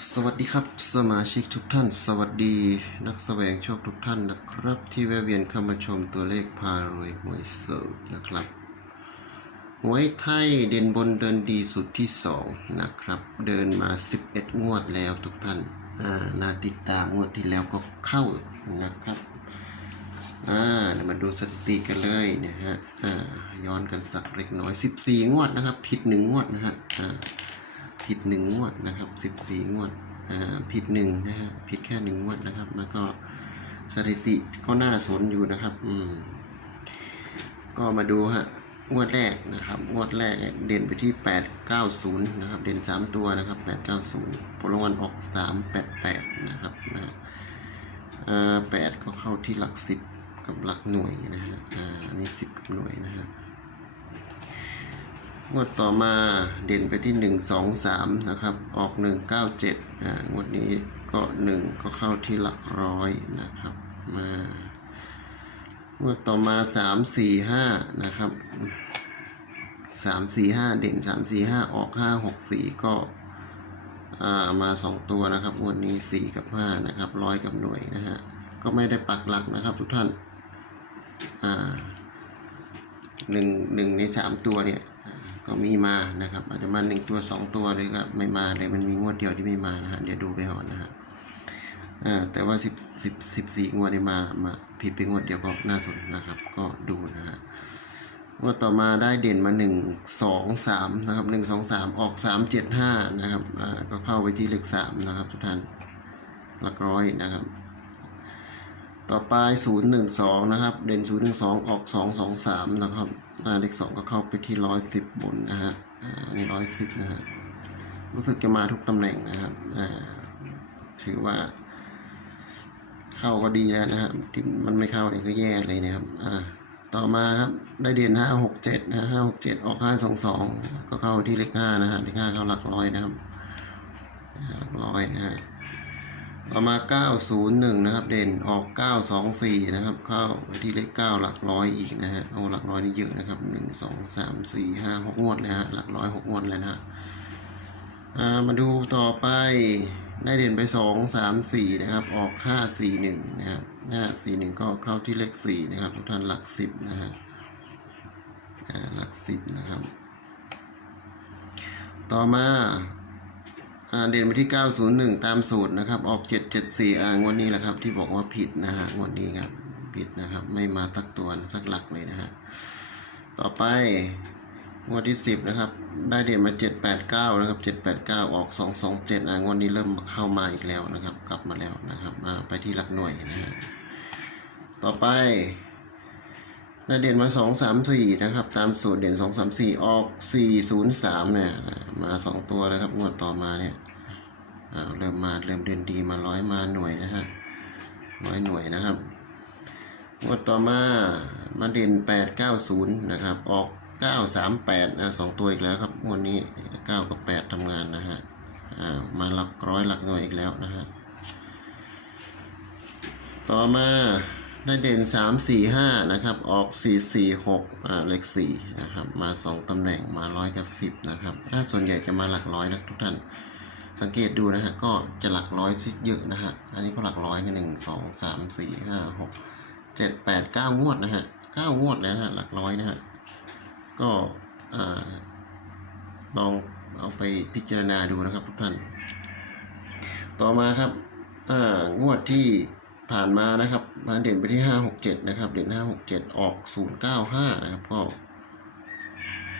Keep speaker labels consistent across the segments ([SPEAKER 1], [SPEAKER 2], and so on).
[SPEAKER 1] สวัสดีครับสมาชิกทุกท่าน สวัสดีนักแสวงโชคทุกท่านนะครับ ที่แวะเวียนเข้ามาชมตัวเลขพารวยหวยเสิร์ฟนะครับหวยไทยเด่นบนเดินดีสุดที่สองนะครับ เดินมา 11 งวดแล้วทุกท่านอ่านาติดตามงวดที่แล้วก็เข้านะครับอ่าเดี๋ยวมาดูสถิติกันเลยนะฮะอ่าย้อนกันสักเล็กน้อย 14 งวดนะครับ ผิดหนึ่งงวดนะฮะอ่า ผิดหนึ่งงวดนะครับสิบสี่งวดผิดหนึ่งนะฮะผิดแค่หนึ่งงวดนะครับแล้วก็สถิติก็น่าสนอยู่นะครับอืมก็มาดูฮะงวดแรกนะครับงวดแรกเด่นไปที่แปดเก้าศูนย์นะครับ เด่นสามตัวนะครับแปดก้าศูนย์ผลรางวัลออกสามแปดแปดนะครับนะแปดก็เข้าที่หลักสิบกับหลักหน่วยนะฮะอ่าอันนี้สิบกับหน่วยนะฮะ งวดต่อมาเด่นไปที่หนึ่งสองสามนะครับ ออกหนึ่งเก้าเจ็ดอ่างวดนี้ก็หนึ่งก็เข้าที่หลักร้อยนะครับ มางวดต่อมาสามสี่ห้านะครับสามสี่ห้าเด่นสามสี่ห้าออกห้าหกสี่ก็อ่ามาสองตัวนะครับงวดนี้สี่กับห้านะครับร้อยกับหน่วยนะฮะ ก็ไม่ได้ปักหลักนะครับทุกท่านอ่าหนึ่งหนึ่งในสามตัวเนี่ย ก็มีมานะครับอาจจะมาหนึ่งตัวสองตัวเลยก็ไม่มาเลยมันมีงวดเดียวที่ไม่มานะฮะเดี๋ยวดูไปก่อนนะฮะแต่ว่าสิบสิบสิบสี่งวดเนี่ยมามาผิดไปงวดเดียวก็น่าสนนะครับ ก็ดูนะฮะงวดต่อมาได้เด่นมาหนึ่งสองสามนะครับหนึ่งสองสามออกสามเจ็ดห้านะครับก็เข้าไปที่เลขสามนะครับทุกท่านหลักร้อยนะครับ ต่อไป 012 นะครับ เด่น 012 ออก 223 นะครับอ่าเลข 2 ก็เข้าไปที่ 110 บนนะฮะอ่าอันนี่110 นะฮะ รู้สึกจะมาทุกตำแหน่งนะครับอ่าถือว่า เข้าก็ดีแล้วนะครับที่มันไม่เข้าเนี่ยก็แย่เลยนะครับอ่าต่อมาครับ ได้เด่น 567 นะ 567 ออก 522 ก็เข้าที่เลข 5 นะฮะ เลข 5 เข้าหลักร้อยนะครับหลักร้อยนะฮะ ต่อมา 901 นะครับ เด่นออก 924 นะครับ เข้าไปที่เลข 9 หลักร้อยอีกนะฮะโอ้หลักร้อยนี่เยอะนะครับ 1 2 3 4 5 6 งวดเลยฮะ หลักร้อย 6 งวดเลยนะฮะมาดูต่อไป ได้เด่นไป 2 3 4 นะครับ ออก 5 4 1 นะครับ 5 4 1 ก็เข้าที่เลข 4 นะครับ ทุกท่านหลัก 10 นะฮะหลัก 10 นะครับ ต่อมา เด่นไปที่ 901 ตามสูตรนะครับ ออก 774อ่างวดนี้แหละครับ ที่บอกว่าผิดนะฮะงวดนี้ครับ ผิดนะครับ ไม่มาสักตัวสักหลักเลยนะฮะ ต่อไปงวดที่ 10 นะครับ ได้เด่นมา 789 นะครับ 789 ออก 227อ่างวดนี้เริ่มเข้ามาอีกแล้วนะครับ กลับมาแล้วนะครับอ่าไปที่หลักหน่วยนะฮะ ต่อไป ได้เด่นมา 2 3 4 นะครับ ตามสูตรเด่น 2 3 4 ออก 403 เนี่ย มา 2 ตัวแล้วครับงวดต่อมาเนี่ยอ้าเริ่มมาเริ่มเด่นดีมาร้อยมาหน่วยนะฮะร้อยหน่วยนะครับงวดต่อมามาเด่น 890 นะครับ ออก 938นะสองตัวอีกแล้วครับงวดนี้ 9 กับ 8ทำงานนะฮะอ่ามาหลักร้อยหลักหน่วยอีกแล้วนะฮะต่อมา ได้เด่น 3 4 5 นะครับ ออก 4 4 6อ่าเลข4นะครับ มา 2 ตำแหน่งมาร้อยกับ 10 นะครับถ้าส่วนใหญ่จะมาหลักร้อยนะทุกท่าน สังเกตดูนะฮะ ก็จะหลักร้อยซิเยอะนะฮะ อันนี้ก็หลักร้อยนะหนึ่งสองสามสี่ห้าหกเจ็ดแปดเก้างวดนะฮะเก้างวดแล้วนะฮะ หลักร้อยนะฮะ ก็อ่าลองเอาไปพิจารณาดูนะครับทุกท่าน ต่อมาครับอ่างวดที่ ผ่านมานะครับมาเด่นไปที่ห้าหกเจ็ดนะครับ เด่นห้าหกเจ็ดออกศูนย์เก้าห้านะครับก็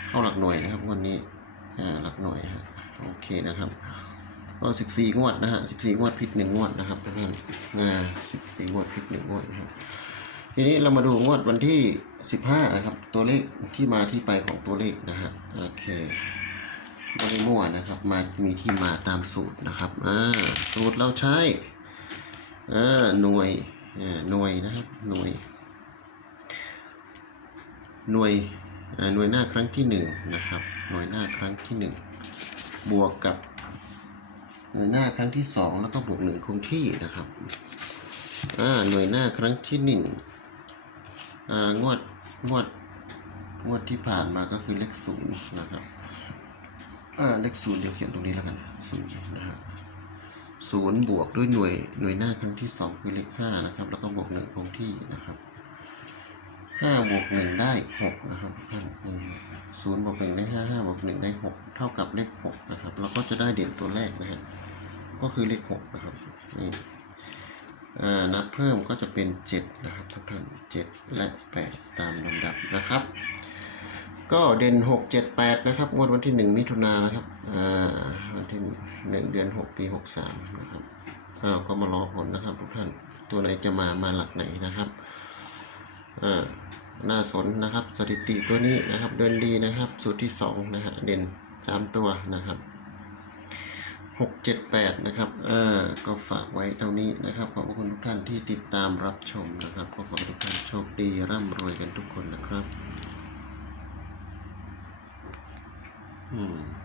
[SPEAKER 1] เข้าหลักหน่วยนะครับวันนี้อ่าหลักหน่วยฮะโอเคนะครับก็สิบสี่งวดนะฮะสิบสี่งวดผิดหนึ่งงวดนะครับทุกท่านอ่าสิบสี่งวดผิดหนึ่งงวดนะครับทีนี้เรามาดูงวดวันที่สิบห้านะครับ ตัวเลขที่มาที่ไปของตัวเลขนะฮะโอเคไม่ได้มั่วนะครับ มามีที่มาตามสูตรนะครับอ่าสูตรเราใช้ อ่าหน่วยอ่าหน่วยนะครับหน่วย หน่วยอ่าหน่วยหน้าครั้งที่หนึ่งนะครับ หน่วยหน้าครั้งที่หนึ่งบวกกับหน่วยหน้าครั้งที่สองแล้วก็บวกหนึ่งคงที่นะครับอ่าหน่วยหน้าครั้งที่หนึ่งอ่างวดงวดงวดที่ผ่านมาก็คือเลขศูนย์นะครับอ่าเลขศูนย์เดี๋ยวเขียนตรงนี้แล้วกันศูนย์นะฮะ ศูนย์บวกด้วยหน่วยหน่วยหน้าครั้งที่สองคือเลขห้านะครับ แล้วก็บวกหนึ่งคงที่นะครับห้าบวกหนึ่งได้หกนะครับท่านนี่ศูนย์บวกหนึ่งได้ห้าห้าบวกหนึ่งได้หกเท่ากับเลขหกนะครับ เราก็จะได้เด่นตัวแรกนะฮะก็คือเลขหกนะครับนี่นับเพิ่มก็จะเป็นเจ็ดนะครับทุกท่านเจ็ดและแปดตามลำดับนะครับ ก็เด่นหกเจ็ดแปดนะครับงวดวันที่หนึ่งมิถุนายนนะครับอ่าวันที่หนึ่งเดือนหกปีหกสามนะครับอ้าวก็มารอผลนะครับทุกท่านตัวไหนจะมามาหลักไหนนะครับอ่าน่าสนนะครับสถิติตัวนี้นะครับเดินดีนะครับ สูตรที่สองนะฮะเด่นสามตัวนะครับหกเจ็ดแปดนะครับเออก็ฝากไว้เท่านี้นะครับขอบคุณทุกท่านที่ติดตามรับชมนะครับก็ขอให้ทุกท่านโชคดีร่ำรวยกันทุกคนนะครับ อืม